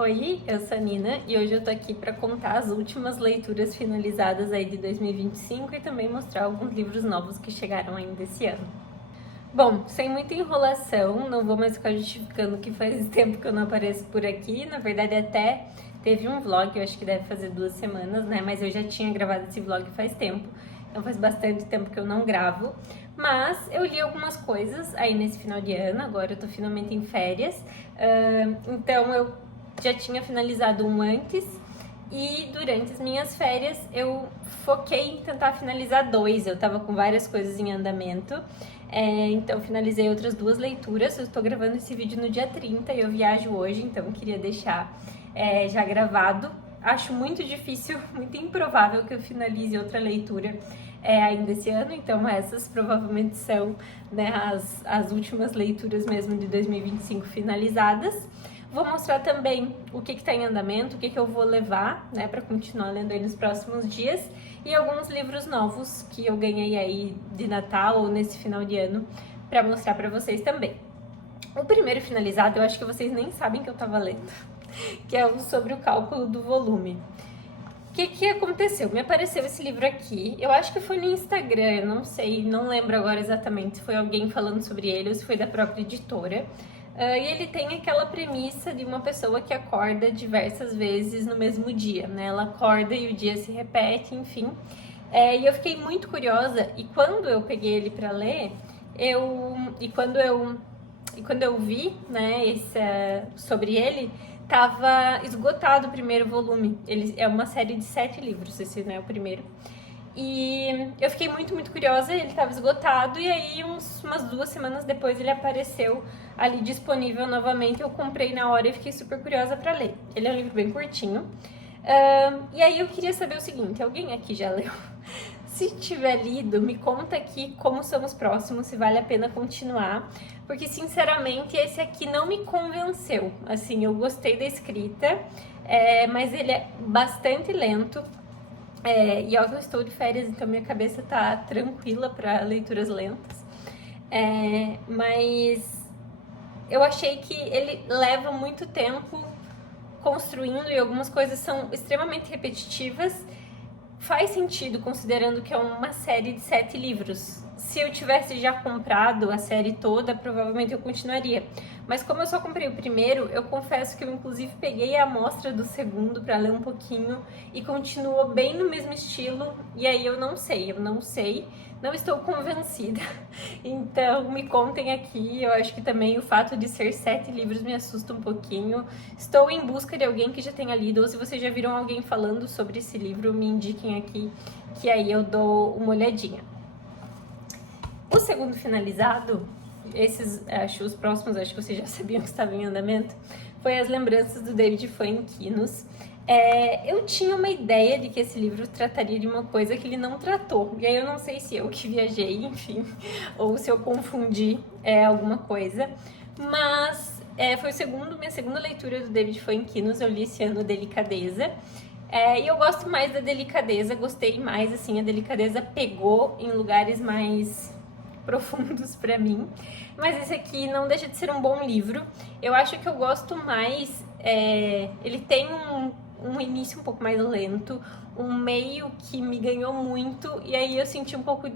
Oi, eu sou a Nina e hoje eu tô aqui para contar as últimas leituras finalizadas aí de 2025 e também mostrar alguns livros novos que chegaram ainda esse ano. Bom, sem muita enrolação, não vou mais ficar justificando que faz tempo que eu não apareço por aqui. Na verdade, até teve um vlog, eu acho que deve fazer 2 semanas, né? Mas eu já tinha gravado esse vlog faz tempo, então faz bastante tempo que eu não gravo. Mas eu li algumas coisas aí nesse final de ano, agora eu tô finalmente em férias, então eu já tinha finalizado um antes e durante as minhas férias eu foquei em tentar finalizar dois. Eu tava com várias coisas em andamento, então finalizei outras 2 leituras. Eu estou gravando esse vídeo no dia 30 e eu viajo hoje, então eu queria deixar já gravado. Acho muito difícil, muito improvável que eu finalize outra leitura ainda esse ano, então essas provavelmente são, né, as últimas leituras mesmo de 2025 finalizadas. Vou mostrar também o que está em andamento, o que eu vou levar, né, para continuar lendo aí nos próximos dias, e alguns livros novos que eu ganhei aí de Natal ou nesse final de ano para mostrar para vocês também. O primeiro finalizado, eu acho que vocês nem sabem que eu estava lendo, que é sobre o cálculo do volume. O que aconteceu? Me apareceu esse livro aqui, eu acho que foi no Instagram, eu não sei, não lembro agora exatamente se foi alguém falando sobre ele ou se foi da própria editora. E ele tem aquela premissa de uma pessoa que acorda diversas vezes no mesmo dia, né? Ela acorda e o dia se repete, enfim. E eu fiquei muito curiosa, e quando eu peguei ele para ler, quando eu vi, né, sobre ele, tava esgotado o primeiro volume. Ele é uma série de 7 livros, esse não é o primeiro. E eu fiquei muito curiosa, ele estava esgotado, e aí umas 2 semanas depois ele apareceu ali disponível novamente. Eu comprei na hora e fiquei super curiosa para ler. Ele é um livro bem curtinho. E aí eu queria saber o seguinte, alguém aqui já leu? Se tiver lido, me conta aqui como são os próximos, se vale a pena continuar, porque sinceramente esse aqui não me convenceu. Assim, eu gostei da escrita, mas ele é bastante lento. E eu estou de férias, então minha cabeça tá tranquila para leituras lentas. Mas eu achei que ele leva muito tempo construindo e algumas coisas são extremamente repetitivas. Faz sentido considerando que é uma série de 7 livros. Se eu tivesse já comprado a série toda, provavelmente eu continuaria. Mas como eu só comprei o primeiro, eu confesso que eu inclusive peguei a amostra do segundo para ler um pouquinho e continuou bem no mesmo estilo. E aí eu não sei, não estou convencida. Então me contem aqui. Eu acho que também o fato de ser 7 livros me assusta um pouquinho. Estou em busca de alguém que já tenha lido, ou se vocês já viram alguém falando sobre esse livro, me indiquem aqui, que aí eu dou uma olhadinha. O segundo finalizado, os próximos, acho que vocês já sabiam que estava em andamento, foi As Lembranças do David Fuenquinos. Eu tinha uma ideia de que esse livro trataria de uma coisa que ele não tratou, e aí eu não sei se eu que viajei, enfim, ou se eu confundi alguma coisa, mas foi minha segunda leitura do David Fuenquinos. Eu li esse ano Delicadeza, e eu gosto mais da Delicadeza, gostei mais, assim, a Delicadeza pegou em lugares mais profundos pra mim, mas esse aqui não deixa de ser um bom livro. Eu acho que eu gosto mais, ele tem um início um pouco mais lento, um meio que me ganhou muito, e aí eu senti um pouco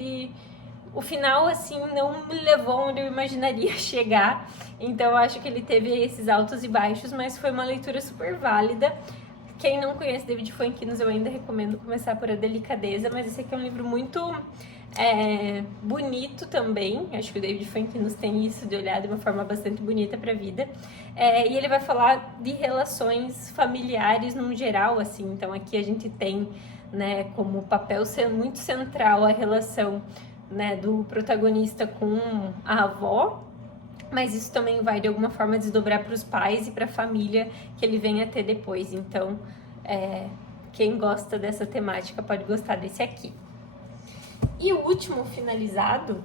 o final, assim, não me levou onde eu imaginaria chegar, então eu acho que ele teve esses altos e baixos, mas foi uma leitura super válida. Quem não conhece David Fuenquinos, eu ainda recomendo começar por A Delicadeza, mas esse aqui é um livro muito bonito também. Acho que o David Fuenquinos tem isso de olhar de uma forma bastante bonita para a vida. E ele vai falar de relações familiares num geral, assim. Então aqui a gente tem, né, como papel muito central a relação, né, do protagonista com a avó, mas isso também vai de alguma forma desdobrar para os pais e para a família que ele vem a ter depois. Então, quem gosta dessa temática pode gostar desse aqui. E o último finalizado,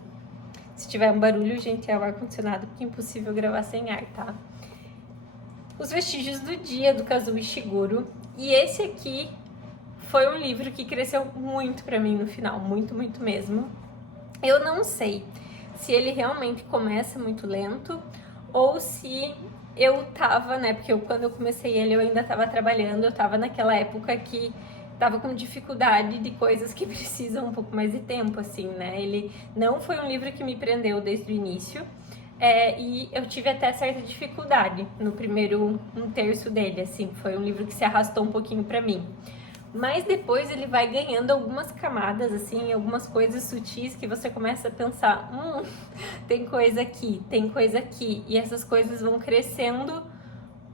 se tiver um barulho, gente, é o ar-condicionado, porque é impossível gravar sem ar, tá? Os Vestígios do Dia, do Kazuo Ishiguro. E esse aqui foi um livro que cresceu muito pra mim no final, muito mesmo. Eu não sei se ele realmente começa muito lento ou se eu tava, né, porque quando eu comecei ele eu ainda tava trabalhando, eu tava naquela época que tava com dificuldade de coisas que precisam um pouco mais de tempo, assim, né? Ele não foi um livro que me prendeu desde o início, e eu tive até certa dificuldade no primeiro um terço dele, assim, foi um livro que se arrastou um pouquinho pra mim. Mas depois ele vai ganhando algumas camadas, assim, algumas coisas sutis que você começa a pensar, tem coisa aqui, e essas coisas vão crescendo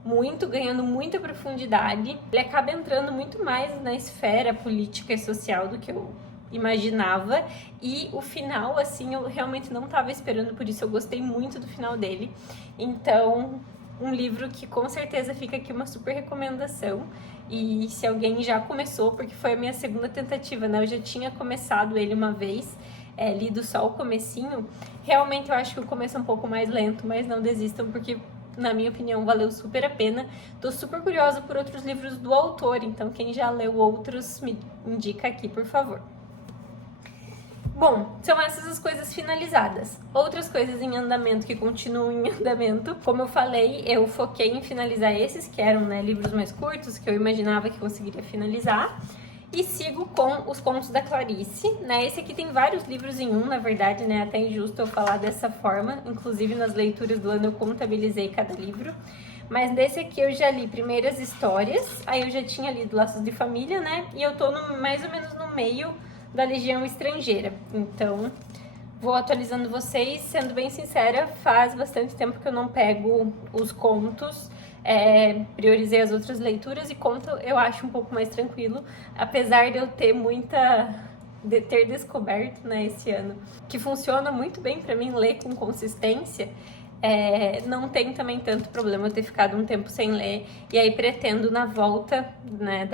muito, ganhando muita profundidade. Ele acaba entrando muito mais na esfera política e social do que eu imaginava, e o final, assim, eu realmente não estava esperando, por isso eu gostei muito do final dele. Então, um livro que com certeza fica aqui uma super recomendação. E se alguém já começou, porque foi a minha segunda tentativa, né? Eu já tinha começado ele uma vez, lido só o comecinho. Realmente eu acho que o começo é um pouco mais lento, mas não desistam, porque na minha opinião valeu super a pena. Tô super curiosa por outros livros do autor, então quem já leu outros me indica aqui, por favor. Bom, são essas as coisas finalizadas. Outras coisas em andamento que continuam em andamento. Como eu falei, eu foquei em finalizar esses, que eram, né, livros mais curtos, que eu imaginava que conseguiria finalizar. E sigo com os contos da Clarice, né? Esse aqui tem vários livros em um, na verdade, né? Até injusto eu falar dessa forma. Inclusive, nas leituras do ano eu contabilizei cada livro. Mas desse aqui eu já li Primeiras Histórias, aí eu já tinha lido Laços de Família, né? E eu tô mais ou menos no meio da Legião Estrangeira. Então, vou atualizando vocês. Sendo bem sincera, faz bastante tempo que eu não pego os contos. Priorizei as outras leituras, e conto eu acho um pouco mais tranquilo, apesar de eu ter ter descoberto, né, esse ano, que funciona muito bem pra mim ler com consistência. Não tem também tanto problema eu ter ficado um tempo sem ler, e aí pretendo na volta, né,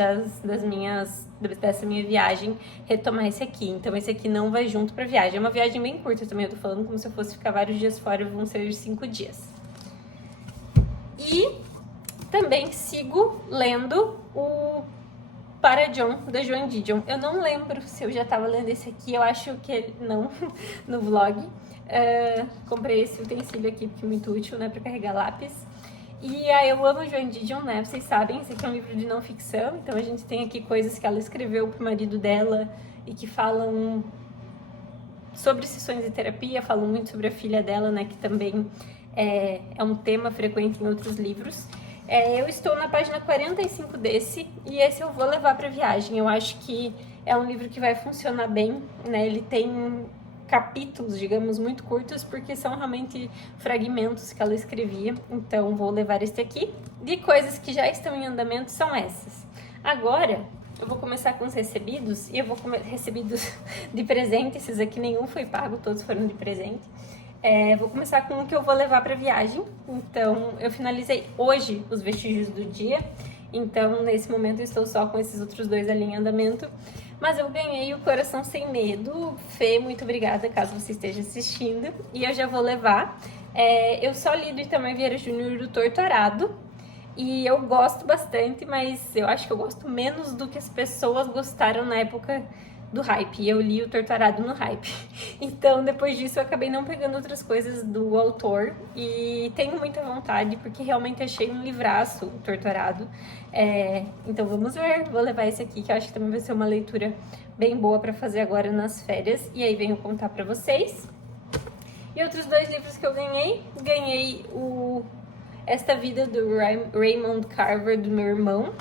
dessa minha viagem retomar esse aqui. Então esse aqui não vai junto pra viagem, é uma viagem bem curta também, eu tô falando como se eu fosse ficar vários dias fora, vão ser 5 dias. E também sigo lendo o Para John, da Joan Didion. Eu não lembro se eu já estava lendo esse aqui, eu acho que não, no vlog. Comprei esse utensílio aqui porque é muito útil, né, para carregar lápis. E aí eu amo a Joan Didion, né, vocês sabem, esse aqui é um livro de não ficção, então a gente tem aqui coisas que ela escreveu pro marido dela e que falam sobre sessões de terapia, falam muito sobre a filha dela, né, que também é um tema frequente em outros livros. Eu estou na página 45 desse, e esse eu vou levar para viagem. Eu acho que é um livro que vai funcionar bem, né? Ele tem capítulos, digamos, muito curtos, porque são realmente fragmentos que ela escrevia. Então, vou levar este aqui. De coisas que já estão em andamento são essas. Agora, eu vou começar com os recebidos, e eu vou recebidos de presente. Esses aqui nenhum foi pago, todos foram de presente. Vou começar com o que eu vou levar para viagem. Então, eu finalizei hoje os vestígios do dia. Então, nesse momento, eu estou só com esses outros dois ali em andamento. Mas eu ganhei o Coração Sem Medo. Fê, muito obrigada, caso você esteja assistindo. E eu já vou levar. Eu só li do Itamar Vieira Júnior do Torturado. E eu gosto bastante, mas eu acho que eu gosto menos do que as pessoas gostaram na época do hype, e eu li o Torturado no hype. Então, depois disso, eu acabei não pegando outras coisas do autor, e tenho muita vontade, porque realmente achei um livraço, o Torturado. Então, vamos ver, vou levar esse aqui, que eu acho que também vai ser uma leitura bem boa para fazer agora nas férias, e aí venho contar para vocês. E outros dois livros que eu ganhei o Esta Vida, do Raymond Carver, do meu irmão.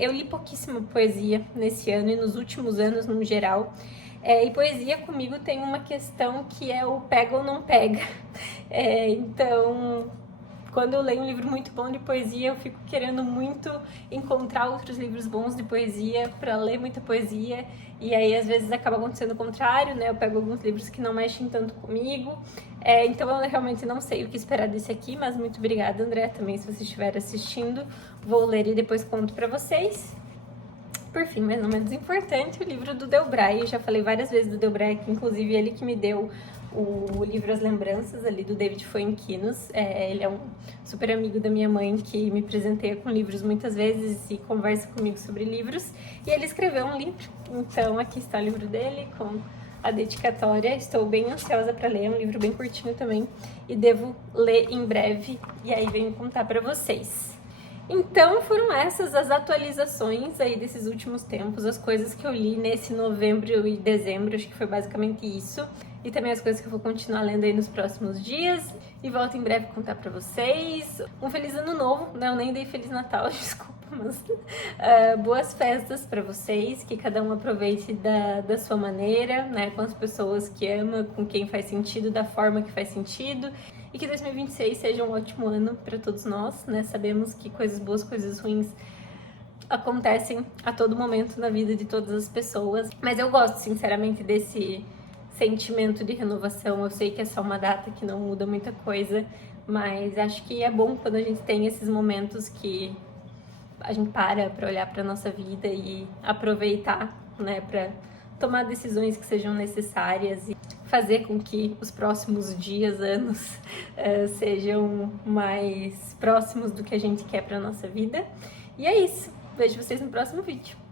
Eu li pouquíssima poesia nesse ano e nos últimos anos, no geral. E poesia comigo tem uma questão que é o pega ou não pega. Então, quando eu leio um livro muito bom de poesia, eu fico querendo muito encontrar outros livros bons de poesia para ler muita poesia. E aí, às vezes, acaba acontecendo o contrário, né? Eu pego alguns livros que não mexem tanto comigo. Então, eu realmente não sei o que esperar desse aqui, mas muito obrigada, André, também, se você estiver assistindo. Vou ler e depois conto para vocês. Por fim, mas não menos importante, o livro do Delbray. Eu já falei várias vezes do Delbray, que inclusive ele que me deu o livro As Lembranças, ali do David Fuenquinos. Ele é um super amigo da minha mãe, que me presenteia com livros muitas vezes e conversa comigo sobre livros. E ele escreveu um livro, então aqui está o livro dele, com a dedicatória. Estou bem ansiosa para ler, é um livro bem curtinho também e devo ler em breve e aí venho contar para vocês. Então foram essas as atualizações aí desses últimos tempos, as coisas que eu li nesse novembro e dezembro, acho que foi basicamente isso. E também as coisas que eu vou continuar lendo aí nos próximos dias. E volto em breve contar pra vocês. Um feliz ano novo, né? Eu nem dei Feliz Natal, desculpa, mas boas festas pra vocês, que cada um aproveite da sua maneira, né? Com as pessoas que ama, com quem faz sentido, da forma que faz sentido. E que 2026 seja um ótimo ano para todos nós, né? Sabemos que coisas boas, coisas ruins acontecem a todo momento na vida de todas as pessoas. Mas eu gosto, sinceramente, desse sentimento de renovação. Eu sei que é só uma data que não muda muita coisa, mas acho que é bom quando a gente tem esses momentos que a gente para olhar para nossa vida e aproveitar, né? Para tomar decisões que sejam necessárias e fazer com que os próximos dias, anos, sejam mais próximos do que a gente quer para nossa vida. E é isso. Vejo vocês no próximo vídeo.